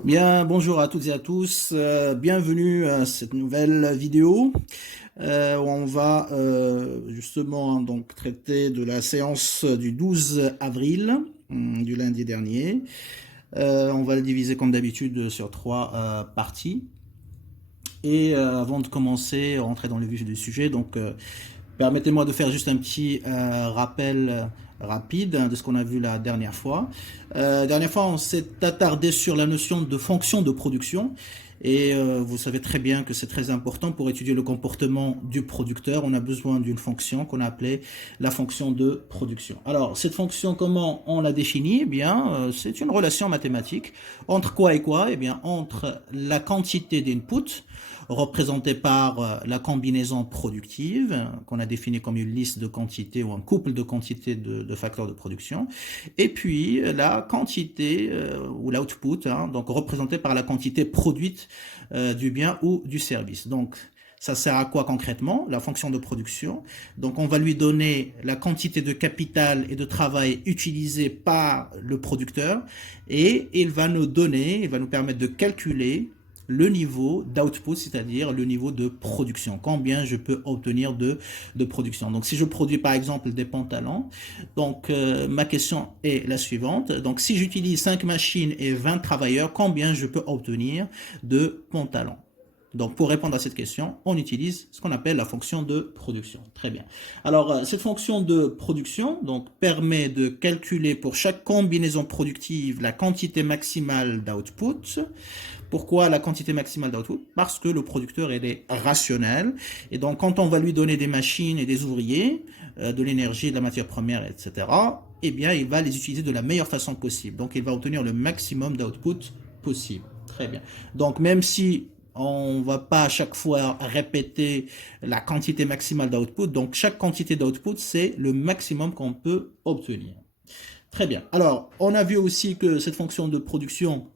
Bien, bonjour à toutes et à tous, bienvenue à cette nouvelle vidéo où on va justement donc traiter de la séance du 12 avril, du lundi dernier. On va le diviser comme d'habitude sur trois parties. Et avant de commencer, rentrer dans le vif du sujet, donc permettez-moi de faire juste un petit rappel rapide de ce qu'on a vu la dernière fois. Dernière fois, on s'est attardé sur la notion de fonction de production. Et vous savez très bien que c'est très important pour étudier le comportement du producteur. On a besoin d'une fonction qu'on a appelée la fonction de production. Alors, cette fonction, comment on la définit? Eh bien, c'est une relation mathématique. Entre quoi et quoi? Eh bien, entre la quantité d'input représentée par la combinaison productive, qu'on a définie comme une liste de quantités ou un couple de quantités de facteurs de production, et puis la quantité ou l'output, donc représentée par la quantité produite du bien ou du service. Donc, ça sert à quoi concrètement? La fonction de production. Donc, on va lui donner la quantité de capital et de travail utilisé par le producteur et il va nous permettre de calculer le niveau d'output, c'est-à-dire le niveau de production. Combien je peux obtenir de production. Donc, si je produis par exemple des pantalons, donc ma question est la suivante. Donc, si j'utilise 5 machines et 20 travailleurs, combien je peux obtenir de pantalons? Donc, pour répondre à cette question, on utilise ce qu'on appelle la fonction de production. Très bien. Alors, cette fonction de production donc, permet de calculer pour chaque combinaison productive la quantité maximale d'output. Pourquoi la quantité maximale d'output? Parce que le producteur il est rationnel. Et donc, quand on va lui donner des machines et des ouvriers, de l'énergie, de la matière première, etc., eh bien, il va les utiliser de la meilleure façon possible. Donc, il va obtenir le maximum d'output possible. Très bien. Donc, même si on ne va pas à chaque fois répéter la quantité maximale d'output. Donc, chaque quantité d'output, c'est le maximum qu'on peut obtenir. Très bien. Alors, on a vu aussi que cette fonction de production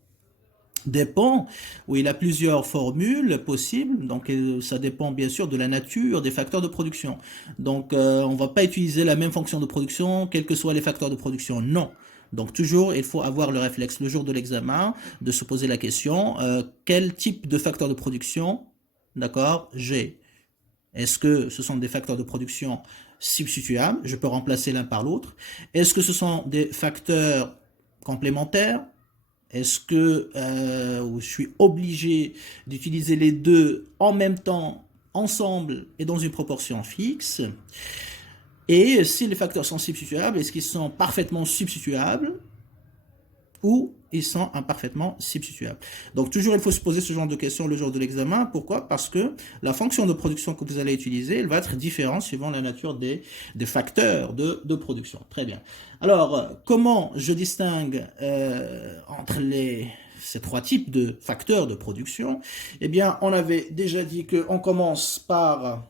dépend, où il a plusieurs formules possibles, donc ça dépend bien sûr de la nature des facteurs de production. Donc, on ne va pas utiliser la même fonction de production, quels que soient les facteurs de production, non. Donc toujours, il faut avoir le réflexe le jour de l'examen de se poser la question, quel type de facteur de production, d'accord, j'ai. Est-ce que ce sont des facteurs de production substituables, je peux remplacer l'un par l'autre? Est-ce que ce sont des facteurs complémentaires? Est-ce que je suis obligé d'utiliser les deux en même temps, ensemble et dans une proportion fixe? Et si les facteurs sont substituables, est-ce qu'ils sont parfaitement substituables ou ils sont imparfaitement substituables? Donc toujours il faut se poser ce genre de questions le jour de l'examen. Pourquoi? Parce que la fonction de production que vous allez utiliser, elle va être différente suivant la nature des facteurs de production. Très bien. Alors, comment je distingue entre ces trois types de facteurs de production? Eh bien, on avait déjà dit qu'on commence par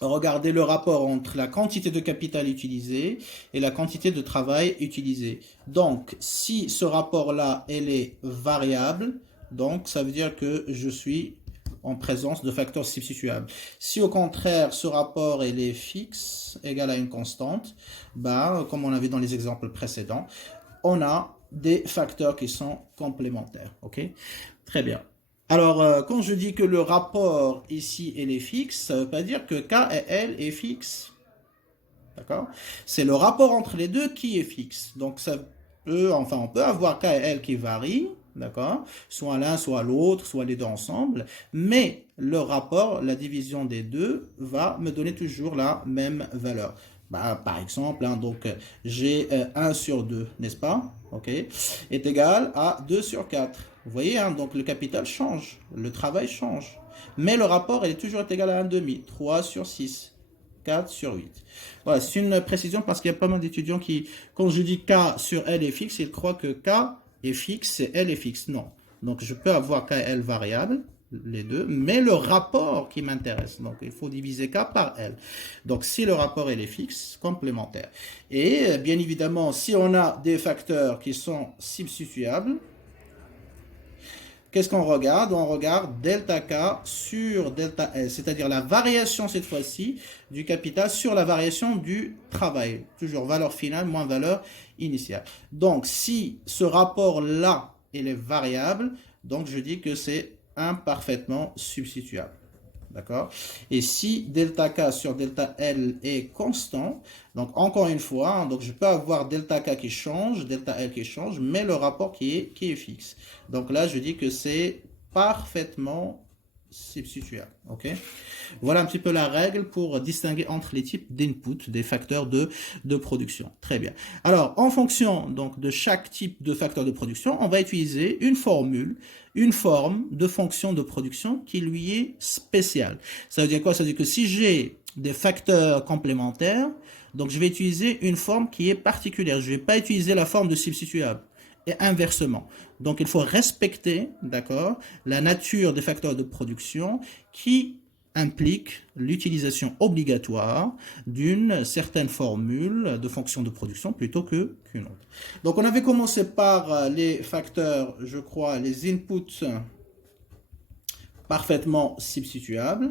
regarder le rapport entre la quantité de capital utilisé et la quantité de travail utilisé. Donc, si ce rapport-là, elle est variable, donc ça veut dire que je suis en présence de facteurs substituables. Si au contraire, ce rapport elle est fixe, égal à une constante, bah, comme on avait dans les exemples précédents, on a des facteurs qui sont complémentaires. Ok? Très bien. Alors, quand je dis que le rapport ici, il est fixe, ça ne veut pas dire que K et L est fixe. D'accord? C'est le rapport entre les deux qui est fixe. Donc, on peut avoir K et L qui varient, d'accord? Soit l'un, soit l'autre, soit les deux ensemble. Mais le rapport, la division des deux, va me donner toujours la même valeur. Bah, par exemple, donc j'ai 1 sur 2, n'est-ce pas? Ok, est égal à 2 sur 4. Vous voyez, donc le capital change, le travail change. Mais le rapport, il est toujours égal à 1,5. 3 sur 6, 4 sur 8. Voilà, c'est une précision parce qu'il y a pas mal d'étudiants qui, quand je dis K sur L est fixe, ils croient que K est fixe et L est fixe. Non. Donc je peux avoir K et L variables, les deux, mais le rapport qui m'intéresse. Donc il faut diviser K par L. Donc si le rapport est fixe, complémentaire. Et bien évidemment, si on a des facteurs qui sont substituables, qu'est-ce qu'on regarde? On regarde delta K sur delta S, c'est-à-dire la variation cette fois-ci du capital sur la variation du travail. Toujours valeur finale moins valeur initiale. Donc si ce rapport-là elle est variable, donc je dis que c'est imparfaitement substituable. D'accord? Et si delta K sur delta L est constant, donc encore une fois, hein, donc je peux avoir delta K qui change, delta L qui change, mais le rapport qui est fixe. Donc là, je dis que c'est parfaitement substituable. Ok? Voilà un petit peu la règle pour distinguer entre les types d'input, des facteurs de production. Très bien. Alors, en fonction donc de chaque type de facteur de production, on va utiliser une formule, une forme de fonction de production qui lui est spéciale. Ça veut dire quoi? Ça veut dire que si j'ai des facteurs complémentaires, donc je vais utiliser une forme qui est particulière. Je ne vais pas utiliser la forme de substituable. Et inversement. Donc, il faut respecter, d'accord, la nature des facteurs de production qui implique l'utilisation obligatoire d'une certaine formule de fonction de production plutôt qu'une autre. Donc, on avait commencé par les facteurs, je crois, les inputs parfaitement substituables.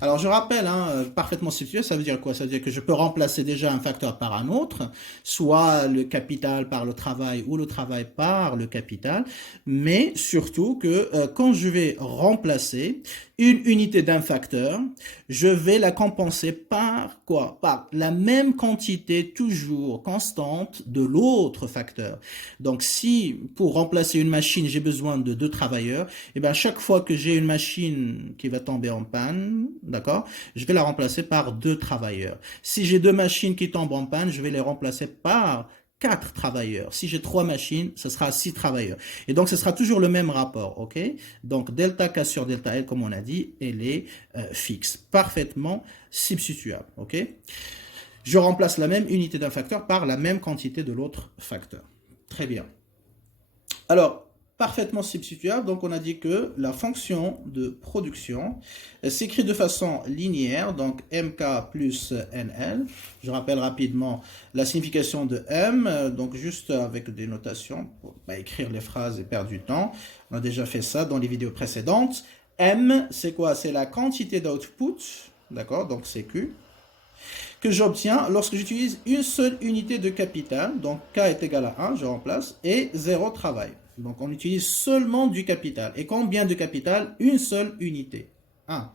Alors, je rappelle, hein, parfaitement substituable, ça veut dire quoi? Ça veut dire que je peux remplacer déjà un facteur par un autre, soit le capital par le travail ou le travail par le capital, mais surtout que quand je vais remplacer une unité d'un facteur, je vais la compenser par quoi? Par la même quantité toujours constante de l'autre facteur. Donc, si pour remplacer une machine, j'ai besoin de 2 travailleurs, et bien chaque fois que j'ai une machine qui va tomber en panne, d'accord, je vais la remplacer par 2 travailleurs. Si j'ai 2 machines qui tombent en panne, je vais les remplacer par 4 travailleurs. Si j'ai 3 machines, ce sera 6 travailleurs. Et donc, ce sera toujours le même rapport, ok? Donc, delta K sur delta L, comme on a dit, elle est fixe, parfaitement substituable, ok? Je remplace la même unité d'un facteur par la même quantité de l'autre facteur. Très bien. Alors, parfaitement substituable, donc on a dit que la fonction de production s'écrit de façon linéaire, donc mk plus nl. Je rappelle rapidement la signification de m, donc juste avec des notations pour pas écrire les phrases et perdre du temps. On a déjà fait ça dans les vidéos précédentes. M, c'est quoi? C'est la quantité d'output, d'accord, donc c'est Q, que j'obtiens lorsque j'utilise une seule unité de capital, donc K est égal à 1, je remplace, et 0 travail. Donc on utilise seulement du capital. Et combien de capital? Une seule unité. 1.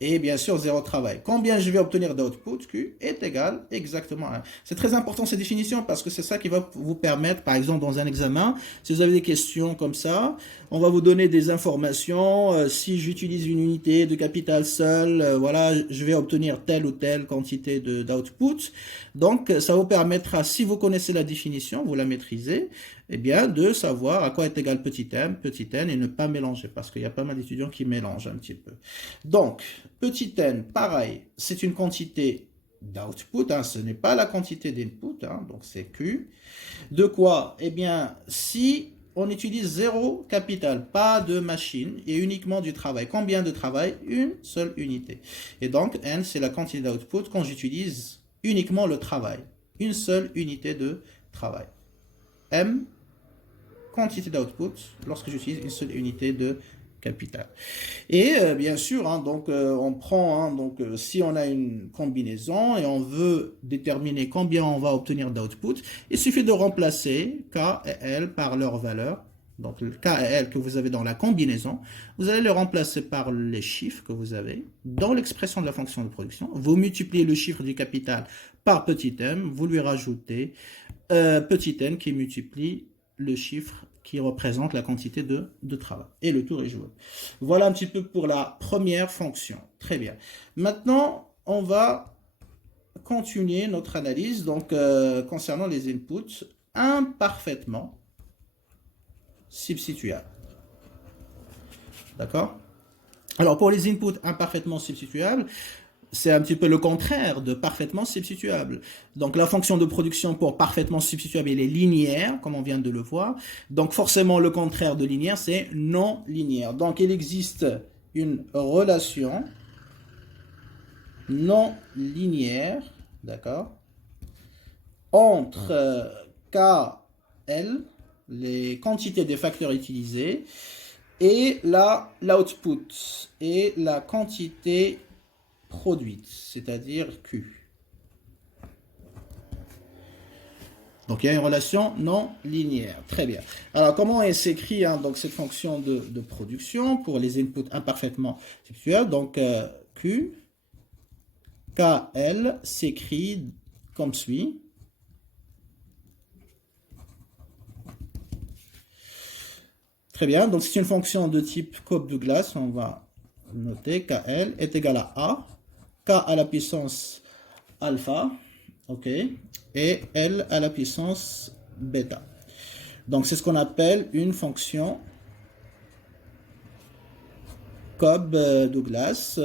Et bien sûr, 0 travail. Combien je vais obtenir d'output? Q est égal exactement à 1. C'est très important ces définitions parce que c'est ça qui va vous permettre, par exemple, dans un examen, si vous avez des questions comme ça, on va vous donner des informations. Si j'utilise une unité de capital seule, voilà, je vais obtenir telle ou telle quantité d'output. Donc, ça vous permettra, si vous connaissez la définition, vous la maîtrisez, eh bien, de savoir à quoi est égal petit n, et ne pas mélanger, parce qu'il y a pas mal d'étudiants qui mélangent un petit peu. Donc, petit n, pareil, c'est une quantité d'output, hein, ce n'est pas la quantité d'input, hein, donc c'est Q. De quoi? Eh bien, si on utilise 0 capital, pas de machine, et uniquement du travail. Combien de travail? Une seule unité. Et donc, n, c'est la quantité d'output quand j'utilise uniquement le travail. Une seule unité de travail. M, quantité d'output lorsque j'utilise une seule unité de capital. Et bien sûr, hein, donc on prend, hein, donc si on a une combinaison et on veut déterminer combien on va obtenir d'output, il suffit de remplacer K et L par leur valeur. Donc le K et L que vous avez dans la combinaison, vous allez le remplacer par les chiffres que vous avez dans l'expression de la fonction de production. Vous multipliez le chiffre du capital par petit m, vous lui rajoutez petit n qui multiplie le chiffre qui représente la quantité de travail. Et le tour est joué. Voilà un petit peu pour la première fonction. Très bien. Maintenant, on va continuer notre analyse donc, concernant les inputs imparfaitement substituables. D'accord? Alors, pour les inputs imparfaitement substituables, c'est un petit peu le contraire de parfaitement substituable. Donc la fonction de production pour parfaitement substituable, elle est linéaire, comme on vient de le voir. Donc forcément, le contraire de linéaire, c'est non linéaire. Donc il existe une relation non linéaire, d'accord, entre K, L, les quantités des facteurs utilisés, et l'output, et la quantité produite, c'est-à-dire Q. Donc, il y a une relation non linéaire. Très bien. Alors, comment elle s'écrit donc cette fonction de production pour les inputs imparfaitement textuels? Donc, Q, KL s'écrit comme suit. Très bien. Donc, c'est une fonction de type Cobb-Douglas. On va noter KL est égal à A, K à la puissance alpha, ok, et L à la puissance bêta. Donc, c'est ce qu'on appelle une fonction Cobb-Douglas.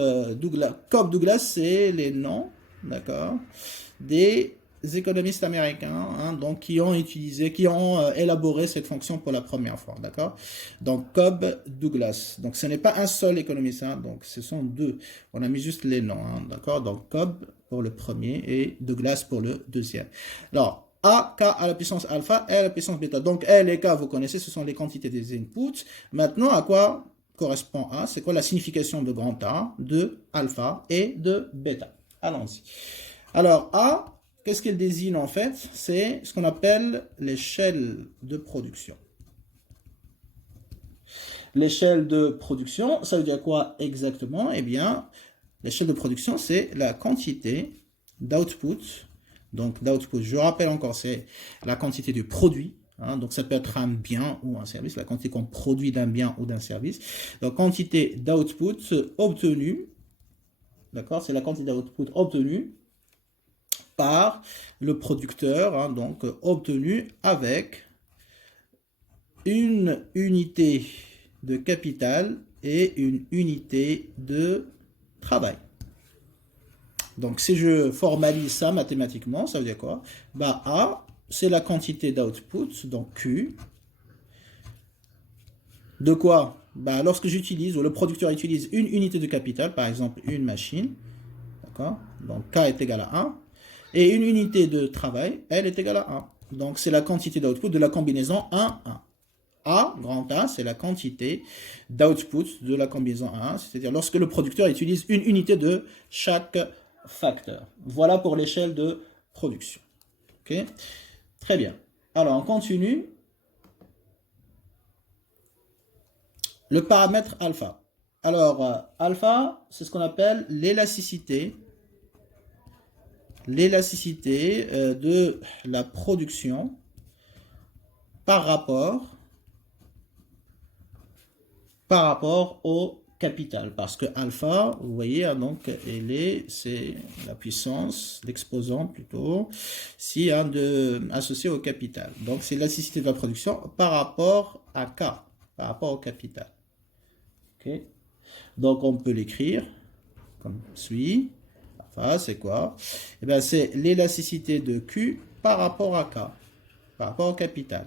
Cobb-Douglas, c'est les noms, d'accord, des économistes américains, donc qui ont élaboré cette fonction pour la première fois, d'accord. Donc, Cobb-Douglas. Donc, ce n'est pas un seul économiste, donc ce sont deux. On a mis juste les noms, d'accord. Donc, Cobb pour le premier et Douglas pour le deuxième. Alors, A, K à la puissance alpha, L à la puissance bêta. Donc, L et K, vous connaissez, ce sont les quantités des inputs. Maintenant, à quoi correspond A? C'est quoi la signification de grand A, de alpha et de bêta? Allons-y. Alors, A, qu'est-ce qu'elle désigne en fait? C'est ce qu'on appelle l'échelle de production. L'échelle de production, ça veut dire quoi exactement? Eh bien, l'échelle de production, c'est la quantité d'output. Donc, d'output, je rappelle encore, c'est la quantité du produit. Donc, ça peut être un bien ou un service, la quantité qu'on produit d'un bien ou d'un service. Donc, quantité d'output obtenue, d'accord, c'est la quantité d'output obtenue par le producteur, donc obtenue avec une unité de capital et une unité de travail. Donc, si je formalise ça mathématiquement, ça veut dire quoi? Bah, A, c'est la quantité d'output, donc Q. De quoi? Bah, lorsque j'utilise, ou le producteur utilise une unité de capital, par exemple une machine, d'accord? Donc, K est égal à 1. Et une unité de travail, L est égale à 1. Donc, c'est la quantité d'output de la combinaison 1, 1. A, grand A, c'est la quantité d'output de la combinaison 1, c'est-à-dire lorsque le producteur utilise une unité de chaque facteur. Voilà pour l'échelle de production. Ok, très bien. Alors, on continue. Le paramètre alpha. Alors, alpha, c'est ce qu'on appelle l'élasticité. L'élasticité de la production par rapport au capital, parce que alpha, vous voyez, donc c'est la puissance, l'exposant plutôt, si associé au capital. Donc c'est l'élasticité de la production par rapport à K, par rapport au capital. Ok. Donc on peut l'écrire comme suit. Alpha, c'est quoi? Eh bien, c'est l'élasticité de Q par rapport à K, par rapport au capital.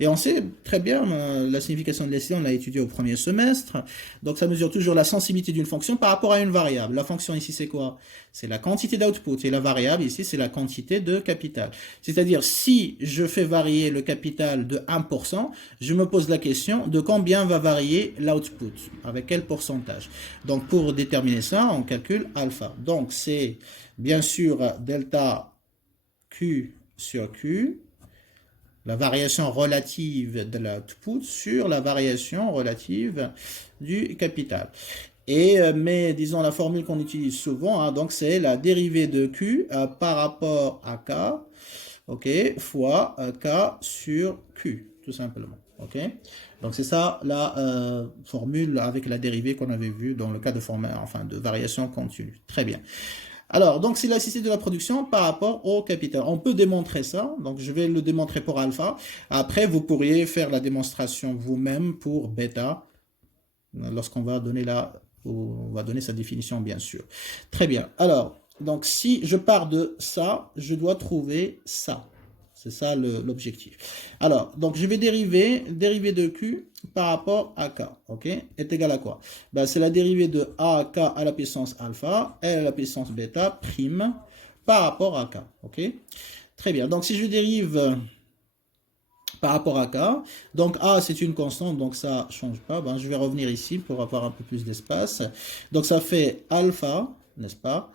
Et on sait très bien la signification de l'élasticité, on l'a étudié au premier semestre. Donc ça mesure toujours la sensibilité d'une fonction par rapport à une variable. La fonction ici c'est quoi? C'est la quantité d'output et la variable ici c'est la quantité de capital. C'est-à-dire si je fais varier le capital de 1%, je me pose la question de combien va varier l'output, avec quel pourcentage. Donc pour déterminer ça, on calcule alpha. Donc c'est bien sûr delta Q sur Q, la variation relative de l'output sur la variation relative du capital. Mais disons la formule qu'on utilise souvent, donc c'est la dérivée de Q par rapport à K, ok, fois K sur Q, tout simplement. Ok, donc c'est ça la formule avec la dérivée qu'on avait vue dans le cas de variation continue. Très bien. Alors, donc c'est l'élasticité de la production par rapport au capital. On peut démontrer ça, donc je vais le démontrer pour alpha. Après, vous pourriez faire la démonstration vous-même pour bêta, lorsqu'on va donner sa définition, bien sûr. Très bien. Alors, donc si je pars de ça, je dois trouver ça. C'est ça l'objectif. Alors, donc je vais dériver de Q par rapport à K, ok, est égal à quoi? Ben, c'est la dérivée de A K à la puissance alpha, L à la puissance bêta, prime, par rapport à K, ok? Très bien, donc si je dérive par rapport à K, donc A c'est une constante, donc ça ne change pas, ben, je vais revenir ici pour avoir un peu plus d'espace. Donc ça fait alpha, n'est-ce pas?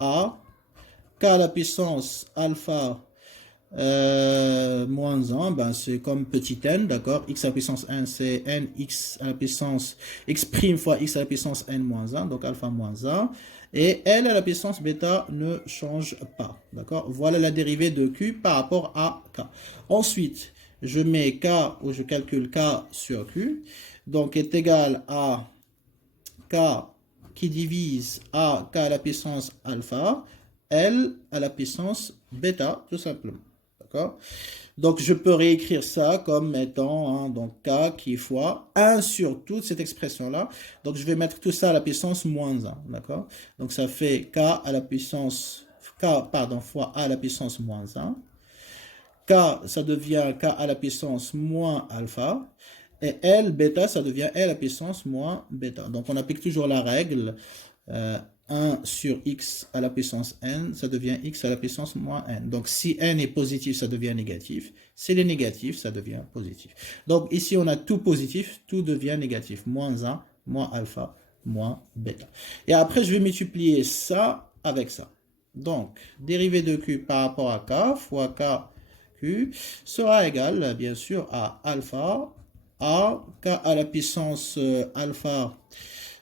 A, K à la puissance alpha moins 1, ben c'est comme petit n, d'accord? X à la puissance n, c'est n x à la puissance x' fois x à la puissance n moins 1, donc alpha moins 1. Et L à la puissance bêta ne change pas, d'accord? Voilà la dérivée de Q par rapport à K. Ensuite, je mets K, ou je calcule K sur Q, donc est égal à K qui divise à K à la puissance alpha, L à la puissance bêta, tout simplement. D'accord? Donc, je peux réécrire ça comme étant donc K qui est fois 1 sur toute cette expression-là. Donc, je vais mettre tout ça à la puissance moins 1. D'accord? Donc, ça fait K à la puissance, fois A à la puissance moins 1. K, ça devient K à la puissance moins alpha. Et L, bêta, ça devient L à la puissance moins bêta. Donc, on applique toujours la règle. 1 sur x à la puissance n, ça devient x à la puissance moins n. Donc, si n est positif, ça devient négatif. S'il est négatif, ça devient positif. Donc, ici, on a tout positif, tout devient négatif. Moins 1, moins alpha, moins bêta. Et après, je vais multiplier ça avec ça. Donc, dérivée de q par rapport à k fois k q sera égal, bien sûr, à alpha à k à la puissance alpha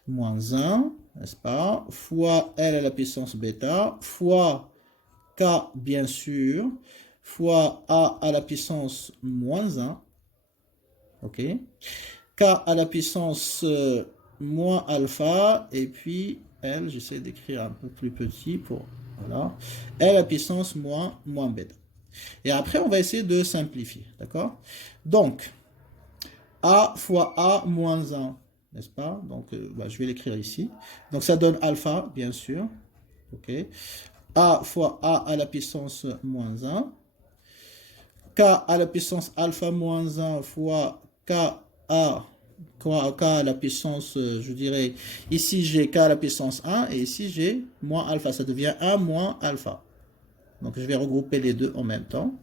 moins 1, n'est-ce pas, fois L à la puissance bêta, fois K, bien sûr, fois A à la puissance moins 1, ok, K à la puissance moins alpha, et puis L, j'essaie d'écrire un peu plus petit pour, voilà, L à la puissance moins bêta. Et après, on va essayer de simplifier, d'accord? Donc, A fois A moins 1, n'est-ce pas? Donc, je vais l'écrire ici. Donc, ça donne alpha, bien sûr. OK. A fois A à la puissance moins 1. K à la puissance alpha moins 1 fois K à la puissance, je dirais, ici j'ai K à la puissance 1 et ici j'ai moins alpha. Ça devient 1 moins alpha. Donc, je vais regrouper les deux en même temps.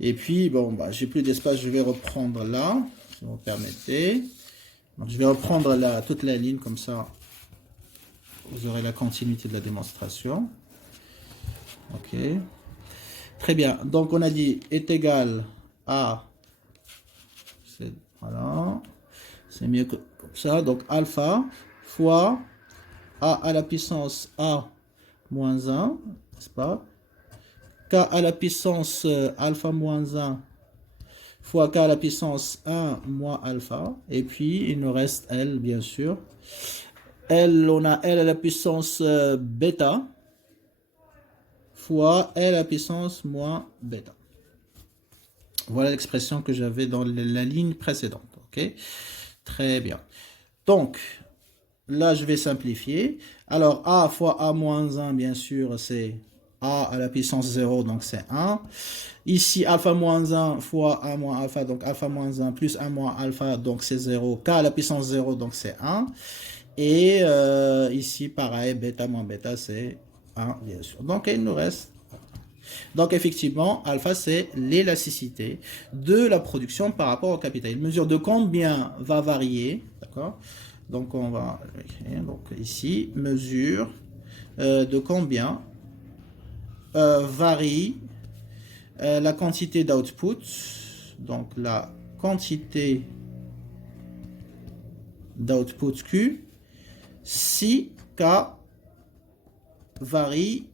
Et puis, bon, j'ai plus d'espace, je vais reprendre là, si vous me permettez. Donc, je vais reprendre toute la ligne, comme ça, vous aurez la continuité de la démonstration. Ok. Très bien. Donc, on a dit est égal à, voilà, c'est mieux que comme ça. Donc, alpha fois A à la puissance A moins 1, n'est-ce pas? K à la puissance alpha moins 1 fois K à la puissance 1 moins alpha. Et puis, il nous reste L, bien sûr. L, on a L à la puissance bêta fois L à la puissance moins bêta. Voilà l'expression que j'avais dans la ligne précédente. Ok, très bien. Donc, là, je vais simplifier. Alors, A fois A moins 1, bien sûr, c'est A à la puissance 0, donc c'est 1. Ici, alpha moins 1 fois A moins alpha, donc alpha moins 1 plus 1 moins alpha, donc c'est 0. K à la puissance 0, donc c'est 1. Et ici, pareil, bêta moins bêta, c'est 1, bien sûr. Donc, il nous reste. Donc, effectivement, alpha, c'est l'élasticité de la production par rapport au capital. Il mesure de combien va varier, d'accord? Donc, on va écrire, donc ici, mesure de combien varie la quantité d'output, donc la quantité d'output Q, si K varie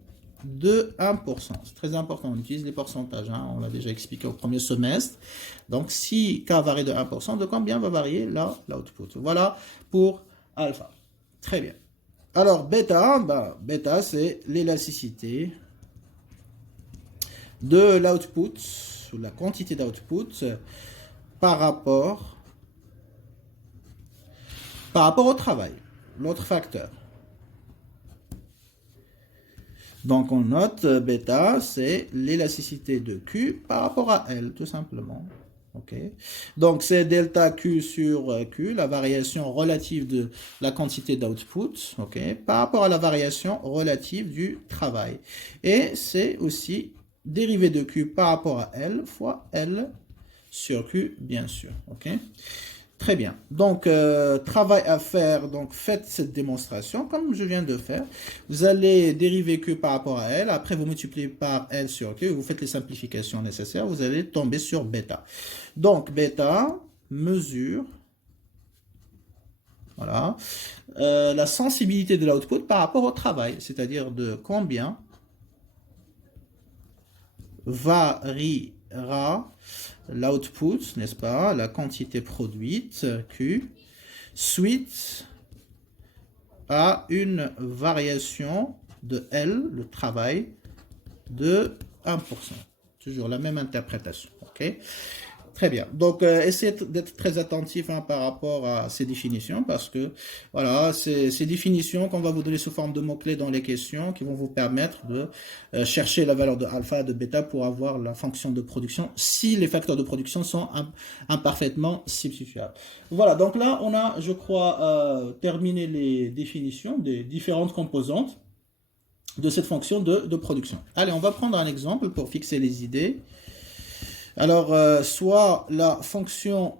de 1%. C'est très important, on utilise les pourcentages, on l'a déjà expliqué au premier semestre. Donc, si K varie de 1%, de combien va varier l'output? Voilà pour alpha. Très bien. Alors, bêta, bêta, c'est l'élasticité de l'output, ou la quantité d'output, par rapport au travail, l'autre facteur. Donc, on note bêta, c'est l'élasticité de Q par rapport à L, tout simplement. Okay. Donc, c'est delta Q sur Q, la variation relative de la quantité d'output, okay, par rapport à la variation relative du travail. Et c'est aussi dérivée de Q par rapport à L fois L sur Q, bien sûr. Okay. Très bien. Donc, travail à faire. Donc, faites cette démonstration comme je viens de faire. Vous allez dériver Q par rapport à L. Après, vous multipliez par L sur Q. Vous faites les simplifications nécessaires. Vous allez tomber sur bêta. Donc, bêta mesure, voilà, la sensibilité de l'output par rapport au travail. C'est-à-dire de combien variera l'output, n'est-ce pas, la quantité produite, Q, suite à une variation de L, le travail, de 1%. Toujours la même interprétation, ok? Très bien. Donc, essayez d'être très attentif par rapport à ces définitions parce que, voilà, c'est ces définitions qu'on va vous donner sous forme de mots-clés dans les questions qui vont vous permettre de chercher la valeur de alpha, de bêta pour avoir la fonction de production si les facteurs de production sont imparfaitement substituables. Voilà, donc là, on a, je crois, terminé les définitions des différentes composantes de cette fonction de production. Allez, on va prendre un exemple pour fixer les idées. Alors, soit la fonction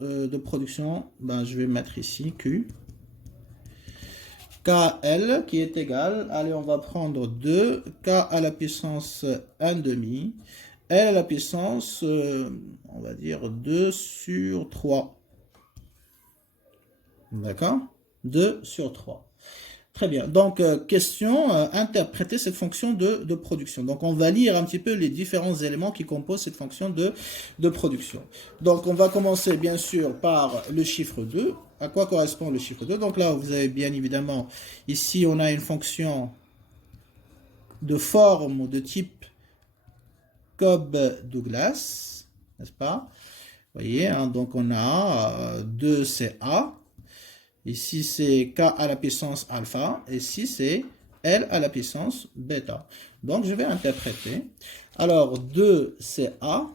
de production, ben, je vais mettre ici Q, KL qui est égal, allez, on va prendre 2, K à la puissance 1 demi, L à la puissance, on va dire 2 sur 3. D'accord? 2 sur 3. Très bien. Donc, question, interpréter cette fonction de production. Donc, on va lire un petit peu les différents éléments qui composent cette fonction de production. Donc, on va commencer bien sûr par le chiffre 2. À quoi correspond le chiffre 2? Donc là, vous avez bien évidemment, ici, on a une fonction de forme de type Cobb-Douglas, n'est-ce pas? Vous voyez, hein, donc on a 2, c'est A. Ici, c'est K à la puissance alpha. Et ici, c'est L à la puissance bêta. Donc, je vais interpréter. Alors, 2, c'est A.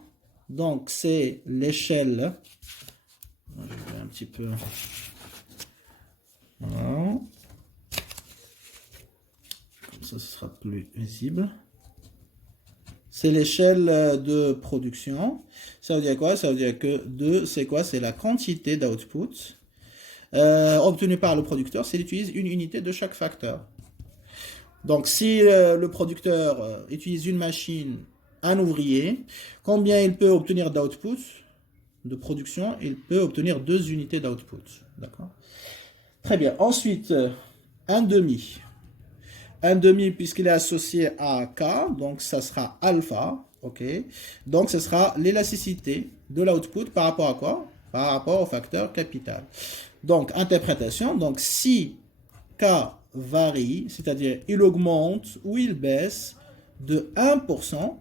Donc, c'est l'échelle. Je vais un petit peu... Voilà. Comme ça, ce sera plus visible. C'est l'échelle de production. Ça veut dire quoi? Ça veut dire que 2, c'est quoi? C'est la quantité d'output obtenu par le producteur s'il utilise une unité de chaque facteur. Donc, si le producteur utilise une machine, un ouvrier, combien il peut obtenir d'output de production? Il peut obtenir 2 unités d'output. D'accord? Très bien. Ensuite, un demi. Un demi, puisqu'il est associé à K, donc ça sera alpha. Ok? Donc, ce sera l'élasticité de l'output par rapport à quoi? Par rapport au facteur capital. Donc, interprétation, donc si K varie, c'est-à-dire il augmente ou il baisse de 1%,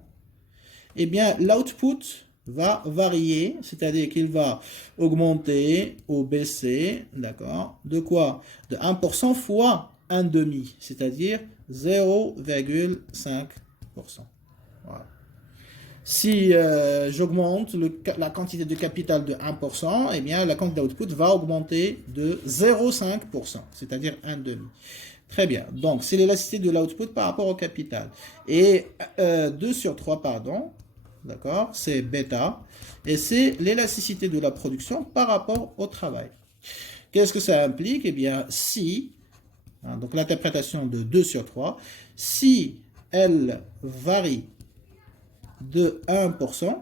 eh bien l'output va varier, c'est-à-dire qu'il va augmenter ou baisser, d'accord, de quoi? De 1% fois 1 demi, c'est-à-dire 0,5%. Voilà. Si j'augmente la quantité de capital de 1%, eh bien la quantité d'output va augmenter de 0,5%, c'est-à-dire 1 demi. Très bien. Donc, c'est l'élasticité de l'output par rapport au capital. Et 2 sur 3, pardon, d'accord, c'est bêta. Et c'est l'élasticité de la production par rapport au travail. Qu'est-ce que ça implique? Eh bien, si, hein, donc l'interprétation de 2 sur 3, si elle varie de 1%,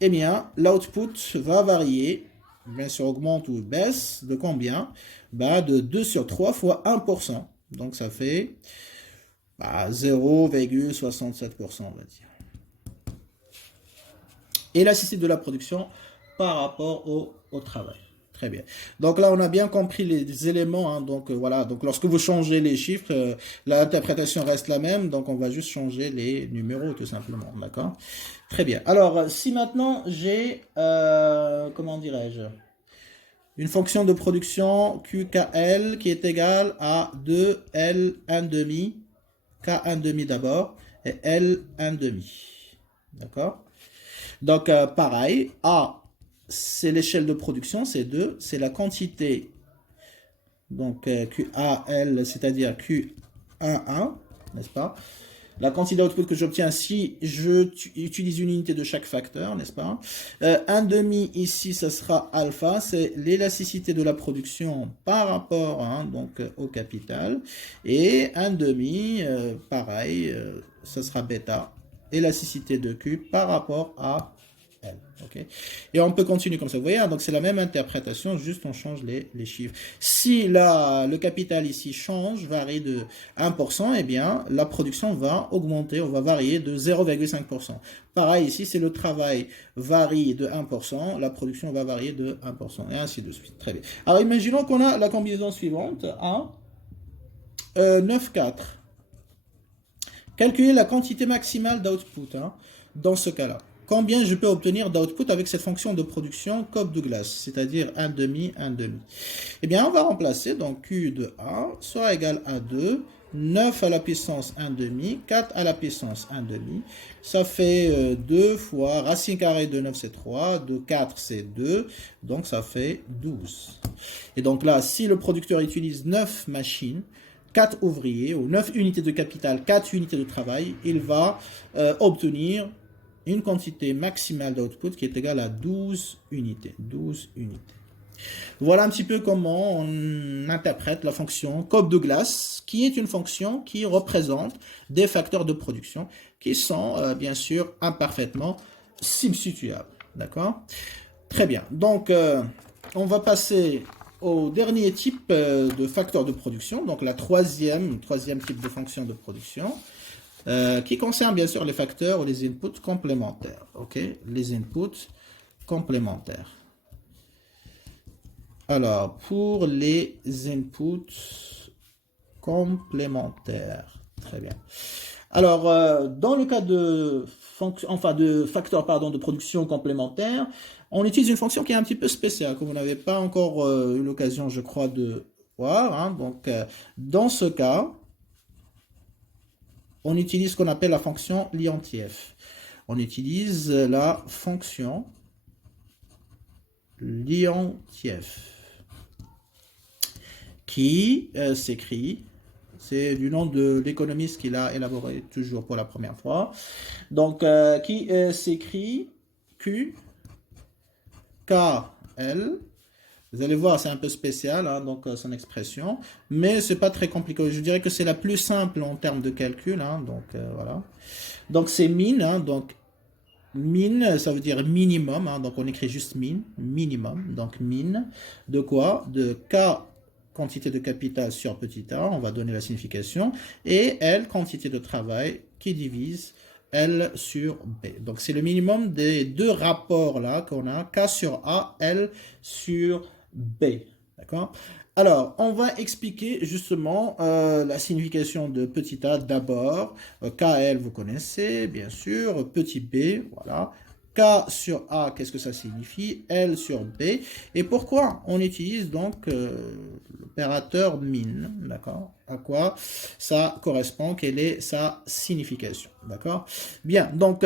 eh bien, l'output va varier, bien sûr, augmente ou baisse, de combien? Bah, de 2 sur 3 fois 1%. Donc, ça fait 0,67%, on va dire. Élasticité de la production par rapport au travail. Très bien. Donc là, on a bien compris les éléments. Hein, donc voilà. Donc lorsque vous changez les chiffres, l'interprétation reste la même. Donc on va juste changer les numéros tout simplement. D'accord? Très bien. Alors si maintenant j'ai, comment dirais-je, une fonction de production QKL qui est égale à 2L1 demi, K1 demi d'abord et L1 demi. D'accord? Donc pareil, A, c'est l'échelle de production, c'est 2, c'est la quantité, donc QAL, c'est-à-dire Q11, n'est-ce pas? la quantité d'output que j'obtiens si je utilise une unité de chaque facteur, n'est-ce pas? 1/2 ici, ça sera alpha, c'est l'élasticité de la production par rapport donc, au capital. Et 1/2, pareil, ça sera bêta, élasticité de Q par rapport à L. Okay. Et on peut continuer comme ça. Vous voyez, donc c'est la même interprétation, juste on change les chiffres. Si le capital ici change, varie de 1%, eh bien la production va augmenter, on va varier de 0,5%. Pareil ici, si le travail varie de 1%, la production va varier de 1%, et ainsi de suite. Très bien. Alors imaginons qu'on a la combinaison suivante, 9, 4. Calculer la quantité maximale d'output dans ce cas-là. Combien je peux obtenir d'output avec cette fonction de production Cobb-Douglas, c'est-à-dire 1/2, 1/2. Eh bien, on va remplacer donc Q de A soit égal à 2, 9 à la puissance 1/2, 4 à la puissance 1/2. Ça fait 2 fois racine carrée de 9, c'est 3, de 4, c'est 2, donc ça fait 12. Et donc là, si le producteur utilise 9 machines, 4 ouvriers, ou 9 unités de capital, 4 unités de travail, il va obtenir une quantité maximale d'output qui est égale à 12 unités. 12 unités. Voilà un petit peu comment on interprète la fonction Cobb-Douglas, qui est une fonction qui représente des facteurs de production qui sont, bien sûr, imparfaitement substituables. D'accord? Très bien. Donc, on va passer au dernier type de facteur de production, donc la troisième type de fonction de production, qui concerne bien sûr les facteurs ou les inputs complémentaires. Ok, les inputs complémentaires. Alors, pour les inputs complémentaires, très bien. Alors, dans le cas de facteurs de production complémentaire, on utilise une fonction qui est un petit peu spéciale, que vous n'avez pas encore eu l'occasion, je crois, de voir. Donc, dans ce cas, on utilise ce qu'on appelle la fonction Leontief. On utilise la fonction Leontief qui s'écrit, c'est du nom de l'économiste qu'il a élaboré toujours pour la première fois, donc qui s'écrit Q, K, L. Vous allez voir, c'est un peu spécial, donc son expression, mais c'est pas très compliqué. Je dirais que c'est la plus simple en termes de calcul, donc voilà. Donc c'est min, donc min, ça veut dire minimum, donc on écrit juste min, minimum, donc min, de quoi? De K, quantité de capital sur petit a, on va donner la signification, et L, quantité de travail, qui divise L sur B. Donc c'est le minimum des deux rapports là qu'on a, K sur A, L sur B. D'accord? Alors, on va expliquer justement la signification de petit a d'abord. KL, vous connaissez, bien sûr. Petit b, voilà. K sur A, qu'est-ce que ça signifie? L sur B. Et pourquoi on utilise donc l'opérateur min? D'accord? À quoi ça correspond? Quelle est sa signification? D'accord? Bien, donc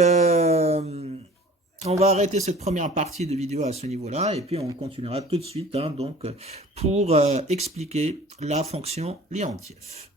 on va arrêter cette première partie de vidéo à ce niveau-là et puis on continuera tout de suite donc, pour expliquer la fonction Leontief.